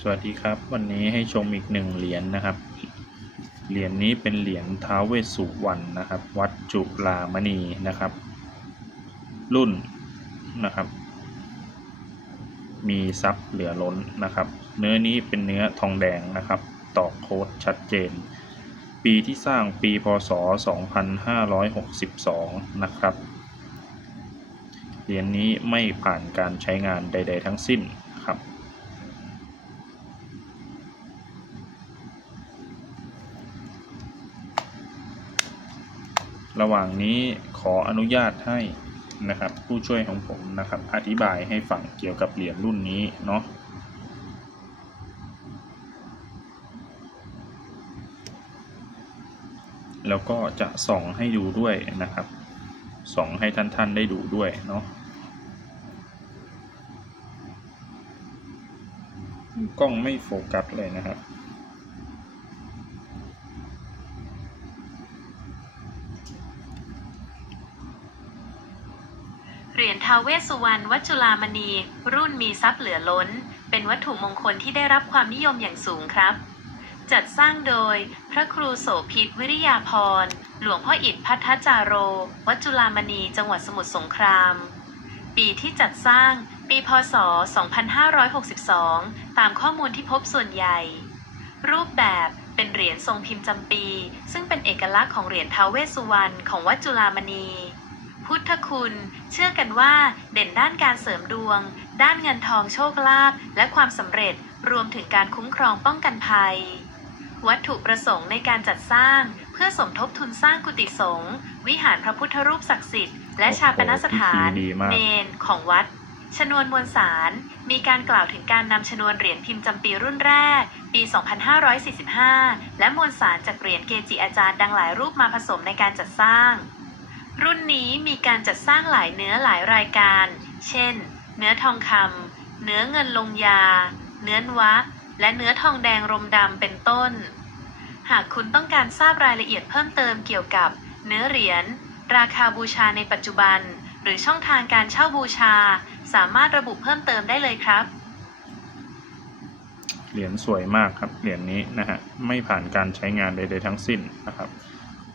สวัสดีครับ วันนี้ให้ชมอีกหนึ่งเหรียญนะครับ เหรียญนี้เป็นเหรียญท้าวเวสสุวรรณนะครับ วัดจุฬามณีนะครับ รุ่นนะครับ มีซับเหลือล้นนะครับ เนื้อนี้เป็นเนื้อทองแดงนะครับตอกโค้ดชัดเจน ปีที่สร้างปีพศ 2562 นะครับเหรียญนี้ไม่ผ่านการใช้งานใด ๆ ทั้งสิ้นครับ ระหว่างนี้ขออนุญาตให้นะครับ ผู้ช่วยของผมนะครับ อธิบายให้ฟังเกี่ยวกับเหรียญรุ่นนี้เนาะแล้วก็จะส่องให้ดูด้วยนะครับ ส่องให้ท่านๆได้ดูด้วยเนาะกล้องไม่โฟกัสเลยนะครับ เหรียญท้าเวสุวรรณวัจุฬามณี รุ่นมีทรัพย์เหลือล้น เป็นวัตถุมงคลที่ได้รับความนิยมอย่างสูงครับ จัดสร้างโดยพระครูโสภิตวิริยาพร หลวงพ่ออิฐพัทธจาโร วัจุฬามณี จังหวัดสมุทรสงคราม ปีที่จัดสร้าง ปีพศ 2562 ตามข้อมูลที่พบส่วนใหญ่ รูปแบบเป็นเหรียญทรงพิมพ์จำปี ซึ่งเป็นเอกลักษณ์ของเหรียญท้าเวสุวรรณของวัดจุฬามณี พุทธคุณ เชื่อกันว่าเด่นด้านการเสริมดวง ด้านเงินทองโชคลาภและความสำเร็จรวมถึงการคุ้มครองป้องกันภัย วัตถุประสงค์ในการจัดสร้าง เพื่อสมทบทุนสร้างกุฏิสงฆ์วิหารพระพุทธรูปศักดิ์สิทธิ์และชาปนสถานโอ้โหพิธีดีมากเนนของวัด ชนวนมวลสาร มีการกล่าวถึงการนำชนวนเหรียญพิมพ์จำปีรุ่นแรก ปี 2545 และมวลสารจากเหรียญเกจิอาจารย์ดังหลายรูปมาผสมในการจัดสร้าง รุ่นนี้มีการจัดสร้างหลายเนื้อหลายรายการ เช่น เนื้อทองคำ เนื้อเงินลงยา เนื้อนวะ และเนื้อทองแดงรมดำเป็นต้น หากคุณต้องการทราบรายละเอียดเพิ่มเติมเกี่ยวกับ เนื้อเหรียญ ราคาบูชาในปัจจุบัน หรือช่องทางการเช่าบูชา สามารถระบุเพิ่มเติมได้เลยครับ เหรียญสวยมากครับ เหรียญนี้นะฮะ ไม่ผ่านการใช้งานใดๆทั้งสิ้นนะครับ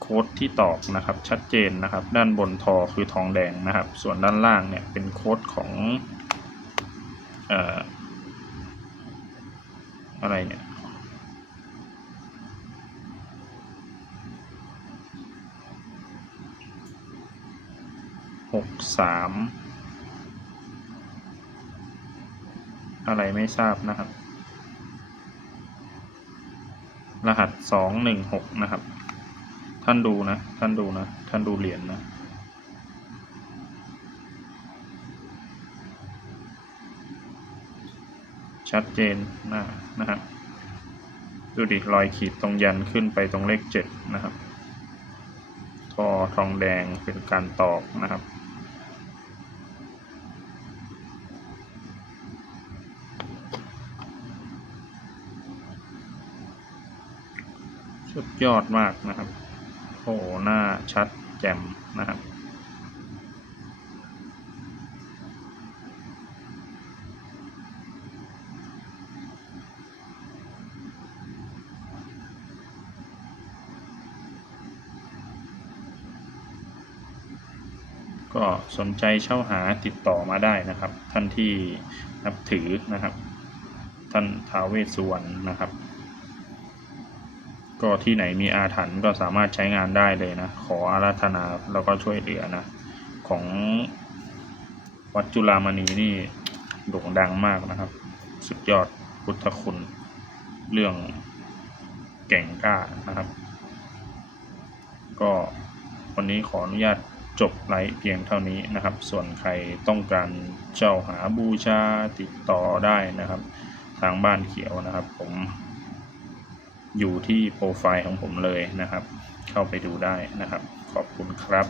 โค้ดที่ตอกนะครับชัดเจนนะครับ ด้านบนทอคือทองแดงนะครับ ส่วนด้านล่างเนี่ยเป็นโค้ดของออะไรเนี่ยหกสามอะไรไม่ทราบนะครับ รหัสสองหนึ่งหกนะครับ ท่านดูนะ ท่านดูนะ ท่านดูเหรียญนะชัดเจนนะนะครับดูดิรอยขีดตรงยันขึ้นไปตรงเลขเจ็ดนะครับทอทองแดงเป็นการตอกนะครับสุดยอดมากนะครับ โอ้หหน้าชัดแจ่มนะครับก็สนใจเช่าหาติดต่อมาได้นะครับ ท่านที่นับถือนะครับ ท่านท้าวเวสสุวรรณนะครับ ก็ที่ไหนมีอาถรรพ์ก็สามารถใช้งานได้เลยนะ ขออาราธนาแล้วก็ช่วยเหลือนะ ของวัดจุฬามณีนี่โด่งดังมากนะครับ สุดยอดพุทธคุณ เรื่องเก่งกล้านะครับ ก็วันนี้ขออนุญาตจบไลฟ์เพียงเท่านี้นะครับ ส่วนใครต้องการเจ้าหาบูชาติดต่อได้นะครับ ทางบ้านเขียวนะครับ ผม อยู่ที่โปรไฟล์ของผมเลยนะครับ เข้าไปดูได้นะครับ ขอบคุณครับ